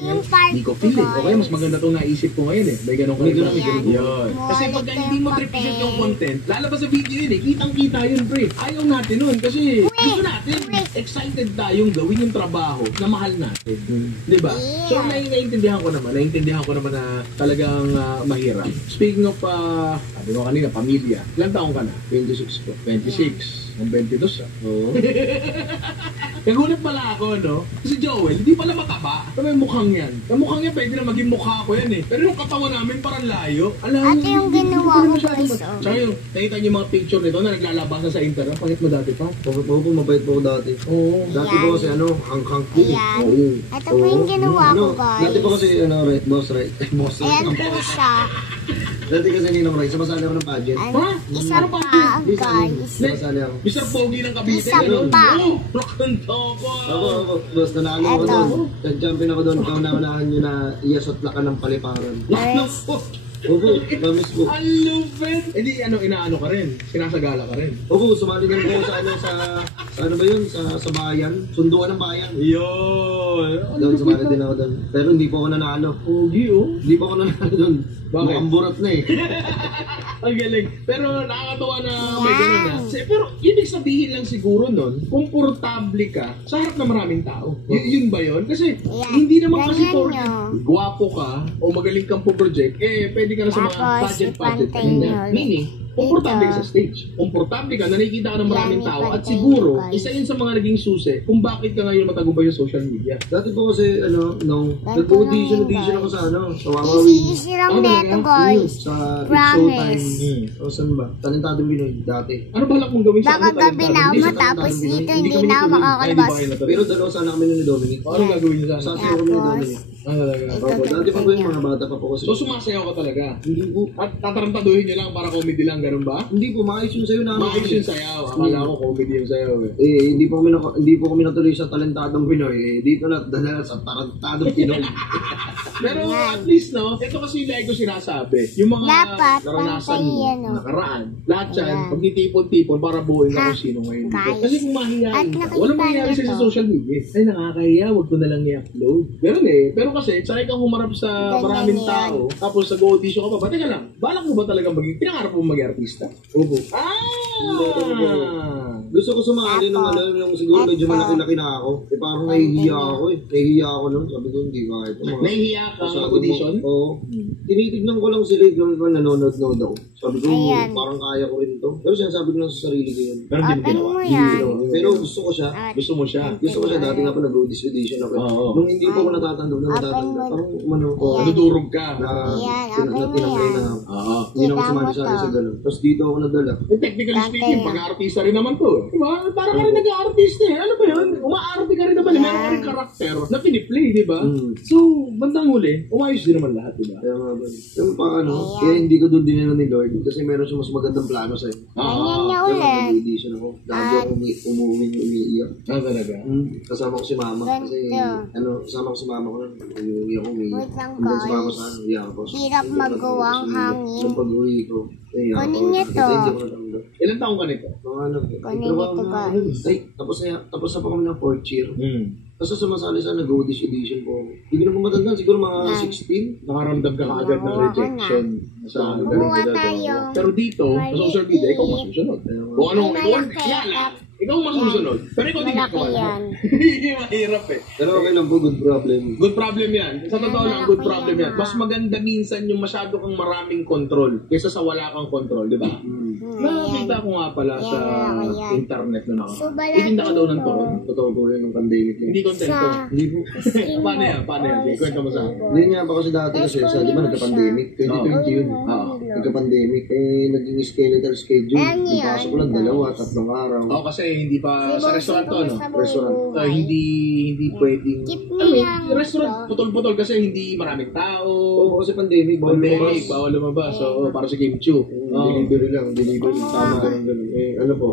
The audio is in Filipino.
Yung part Hindi ko feel eh. O kaya mas maganda itong naisip ko ngayon eh. May ganun May ganun, Yun. Kasi pagka hindi mo trip-shot yung content, lalabas sa video yun eh. Kitang-kita yun, pre. Ayaw natin nun kasi gusto natin. Excited tayong gawin yung trabaho na mahal natin. Diba? So, naiintindihan ko naman. Naiintindihan ko naman na talagang mahirap. Speaking of, sabi mo kanina, pamilya. Ilan taong ka na? 26 po. 26. Ang 22 ah. Oo. Nagulat pala ako, no? Kasi Joel, hindi pala mataba. Pero yung mukhang yan. Yung mukhang yan, pwede na maging mukha ko yan eh. Pero yung katawan namin parang layo. Ate, yung ginawa ko guys, oh. Tsaka yung, nakita niyo yung mga picture nito na naglalabas na sa internet. Pangit mo dati pa? Oo po, mabait po ako dati. Oo. Dati po kasi hang-hang po. Ayan. Oo. Ito po yung ginawa ko guys. Dati po kasi, boss right. Boss Ayan right. po siya. Dati kasi Ninong Ray, sumasali ako ng pageant. Ha? Isa Ano pa pa? guys. Sumasali ako. Mr. Pogi ng Cavite. Isa ganun. pa. Oo, rakanta ko. Ako, boss, nanalo ako Eto. doon. Champion ako doon. Kauna-unahan nyo na iyasot lakan ng paliparan. Ano po? Opo, promise po. Ang lupit. Hindi, inaano ka rin. Sinasagala ka rin. Opo, sumali din ako sa ano ba yun? Sa bayan. Sunduan ng bayan. Yun. Doon, sumali din ako doon. Pero hindi po ako nanalo. Pogi, oh. Hindi po ako nanalo doon. Bakit? Mukhang burat na eh. Ang galing. Pero nakakatawa na may ganun na. Pero ibig sabihin lang siguro nun, komportable ka sa harap ng maraming tao. Yun ba yun? Kasi Yan. hindi naman kasi Ganyan porket yun. gwapo ka o magaling kang project, pwede ka na sa mga Tapos, pageant. ipantay Ganyan. nyo. Meaning, komportable ka Ito. sa stage. Komportable ka, nakikita ka ng maraming Yan, tao. At ipantay siguro, nyo, guys. isa yun sa mga naging susi kung bakit ka ngayon matagumpay sa social media. Dati po kasi, nung Ganito nag-audition lang yun, ako sa sa Wawa Easy, Win. easy lang Ano neto talaga? guys. Sa It's Promise. Showtime. O saan ba? Talentadong Pinoy, dati. Ano balak mong gawin sa Baka gabi na Hindi siya matapos tandaan, dito, hindi hindi kami na ako natuloy. makakalabas. Pero dalawa sana kami ni Dominic. Ano gagawin niyo Sa sana? kami ni Tapos, Dominic. Talaga. Opo, dati pa po yung mga bata pa po kasi. So sumasayaw ka talaga? Hindi po. At tatarantaduhin niyo lang para comedy lang, ganun ba? Hindi po, maayos yung sayo namin. Maayos yung sayaw. Akala ko comedy yung sayaw eh. Hindi po kami natuloy sa Talentadong Pinoy. Dito na dala sa Talentadong Pinoy. Pero at least no, ito kasi like ko sinasabi. Yung mga Dapat, naranasan pantay mo, yan, no? nakaraan, lahat yan, Ayan. pag nitipon-tipon para buuin ka Ha, kung sino ngayon dito. guys. Kasi kung mahihayin At ka, nakita walang mangyayari niyo sa to. social media. Ay, nakakahiya, wag ko na lang i-upload. Ganun eh. Pero kasi, sanay kang humarap sa Ganyan maraming yan. tao, tapos nag-audition ka pa. Teka lang, balak mo ba talaga maging, pinangarap mo maging artista? Opo. Ah! Gusto ko sumali ng yung siguro medyo Eto. malaki-laki na ako. Parang nahihiya ako eh. Nahihiya ako nun. Sabi ko, hindi ba ito. Nahihiya ka sa audition? Oo. Tinitignan ko lang sila yung nanonood-nood ako. Sabi ko, Ayan. parang kaya ko rin ito. Pero sinasabi ko lang sa sarili ko yun. Pero hindi mo Open ginawa. mo Hindi yan. ko ginawa. Pero gusto ko siya. Gusto mo siya. Gusto ko siya. Dati nga po nag-audition ako. Oo. Nung hindi po ako natatanggap, parang umano ko. Nadudurog ka. Na Ayan, tinangay open mo yan. na Oo. hindi na ako Kita mo sumali-sali to. sa gano'n. Tapos dito ako nadala. Technically speaking, Dati. pag-artista rin naman to. Diba? Parang ka rin nag-artista eh. Ano ba yun? Umaarte ka rin naman. Meron ka rin karakter na piniplay, di ba? So, bandang huli, umayos din naman lahat, di ba? Kaya nga ba? Pero paano? Kaya hindi ko doon dinero ni Lord kasi meron siya mas magandang plano sa'yo. Ganyan niya Kaya ulit. nag-audition ako. Lagi ako umiiyak. Ah, talaga? Kasama ko si mama kasi kasama ko si mama ko nun. Umiiyak ako, umiiyak. Wait lang, Hanggang si guys. mama saan, umiiyak ako. Hirap magawang hangin. Nung pag-uwi ko, umiiyak ako. Kunin niyo to. Kasi hindi ako natanggap. Ilan taong ka nito? Mga ano, Kunin trabaho niyo to, na ako guys. nun. Ay, tapos na pa kami ng 4th year. Basta sumasali sa nag-audition po ako. Hindi ko na po matandaan, siguro mga 16. Nakaramdam ka agad ng rejection sa ganun Buwa ka tayo. Pero dito, sa social media, ikaw masusunod. Kung anong, Ay, ikaw, malaki. yan, ikaw masusunod. Pero ikaw di Malaki gagawa. yan. Hindi mahirap eh. Pero okay lang po, good problem. Good problem yan. Sa totoo lang, good problem yan. Mas maganda minsan yung masyado kang maraming control kaysa sa wala kang control, di ba? Nakakita ko nga pala sa Yan. internet na So, naka. Itinda ka daw ng turon. Totoo po yun ng pandemic yun. Hindi contento. Hindi po. Paano yan? Paano yan? Sige, kwento mo sa akin. Hindi nga pa kasi dati kasi sa, di ba nagka-pandemic? 2020 yun. Oo. Nagka-pandemic. Naging skeletal schedule. Yung pasok ko lang 2-3 araw. Oo, kasi hindi pa sa restaurant to, no? Restaurant. Hindi pwedeng. Keep Ano me yun? young. Restaurant, putol-putol kasi hindi maraming tao. Oo, kasi pandemic. Pandemic, bawal lumabas. So, para sa Kim Chu. Delivery lang, delivery. Tama, ganun. Ano po?